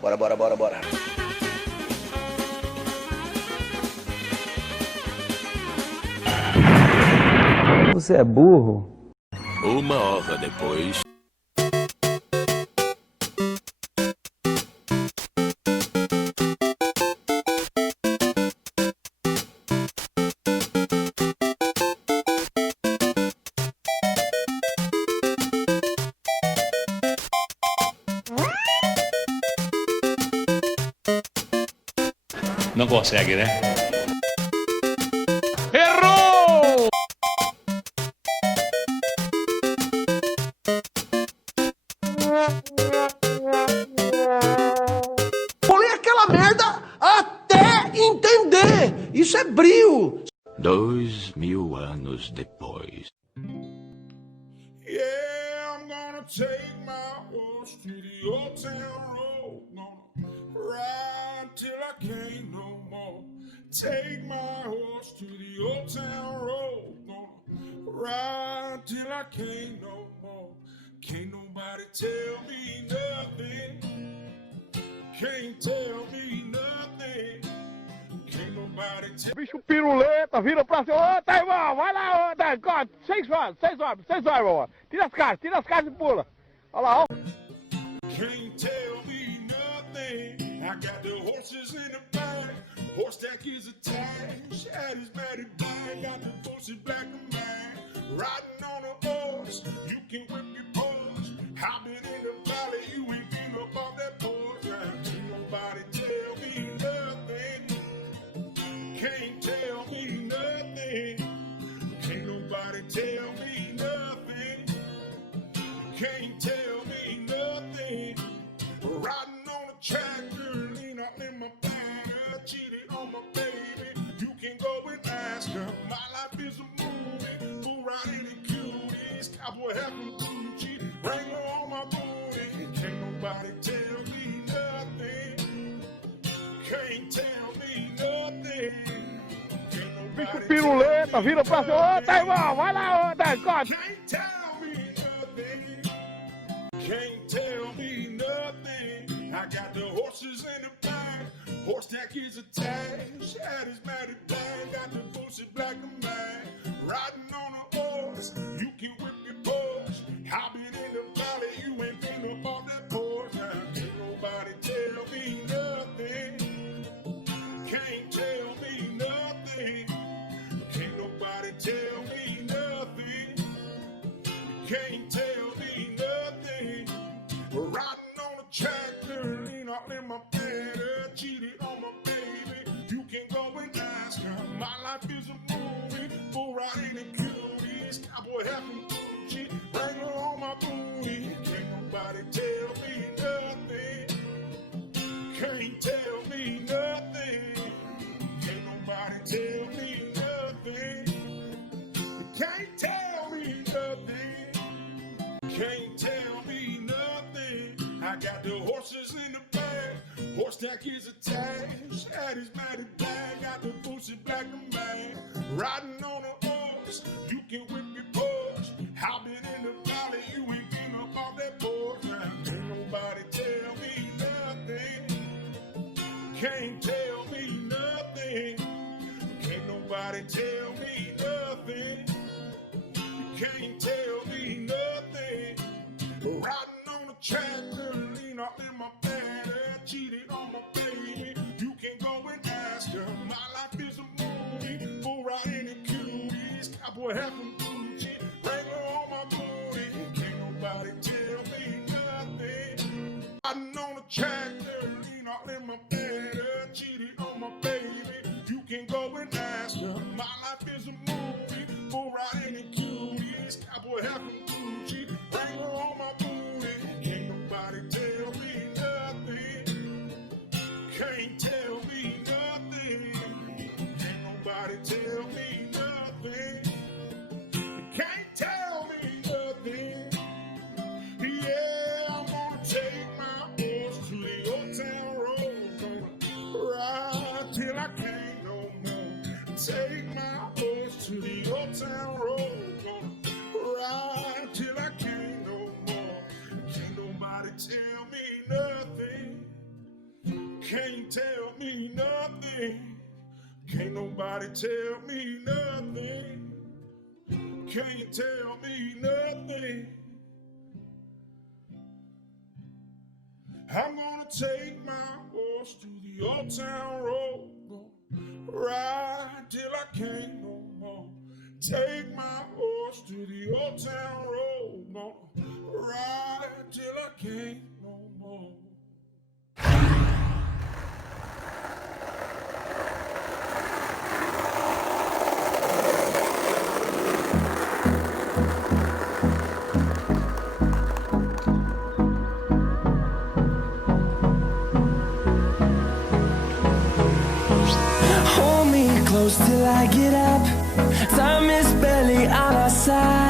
Bora, bora, bora, bora. Você é burro? Uma hora depois. Não consegue, né? Errou! Pulei aquela merda até entender. Isso é brio. 2000 anos depois. Yeah, I'm gonna take my horse to the old town road. Gonna ride till I can't no more. Take my horse to the old town road. Gonna ride till I can't no more. Can't nobody tell me nothing. Can't tell me nothing. Can't nobody tell me. Bicho piruleta, vira pra cima. Ô, tá, irmão, vai lá, ô, tá, 6 horas, irmão. Tira as caras e pula. Olha lá, ó. Can't tell me nothing. I got the horses in the back. Horse stack is attached. At his matted back. Got the pussy black and man. Riding on a horse. You can whip your paws. Hopping in the valley. You ain't been up on that porch. Can't nobody tell me nothing. Can't tell me nothing. Can't nobody tell me nothing. Can't tell me nothing. Riding on a tractor, lean up in my bag, cheated on my baby. You can go and ask her. My life is a movie, full riding in cuties, cowboy hat from Gucci, Wrangler on my booty. Can't nobody tell me nothing. Can't tell me nothing. Can't Bicho nobody piruleta, vira pra cima. Ô, tá, irmão, vai lá, ô, tá, Can't tell me nothing. Can't tell me nothing. I got the horses in the back. Horse stack is attached. At his matted back. Got the pussy black and man. Riding on a horse. You can whip your Porsche. Hopping in the valley. You ain't been up on that porch. Now, can't nobody tell me nothing. Can't tell me nothing. Can't nobody tell me nothing. Can't tell me nothing. Riding on a tractor, lean all in my bed, cheated on my baby. You can go and ask her. My life is a movie, full riding in cuties, cowboy hat from Gucci, Wrangler on my booty. Can't nobody tell me nothing. Can't tell me nothing. Can't nobody tell me nothing. Can't tell me nothing. Can't tell me nothing. I got the horses in the back. Horse stack is attached. At his matted back. Got the pussy black and man. Riding on a horse. You can whip your Porsche. Hopping in the valley. You ain't been up on that porch. Now, can't nobody tell me nothing. Can't tell me nothing. Can't nobody tell me nothing. Can't tell me nothing. Riding on a tractor, lean up in my bed, cheated on my baby. You can go and ask her. My life is a movie, full riding in cuties, cowboy hat from Gucci, Wrangler on my booty. Can't nobody tell me nothing. Riding on a tractor, lean up in my bed, cheated on my baby. You can go and ask her. My life is a movie, full riding in cuties, cowboy hat from Gucci, Wrangler on my booty. Can't nobody tell me nothing. Can't tell me nothing. Can't nobody tell me nothing. Can't tell me nothing. Yeah, I'm gonna take my horse to the Can't tell me nothing. Can't nobody tell me nothing. Can't tell me nothing. I'm gonna take my horse to the old town road. Ride till I can't no more. Take my horse to the old town road. Ride till I can't no more. Hold me close till I get up. Time is barely on our side.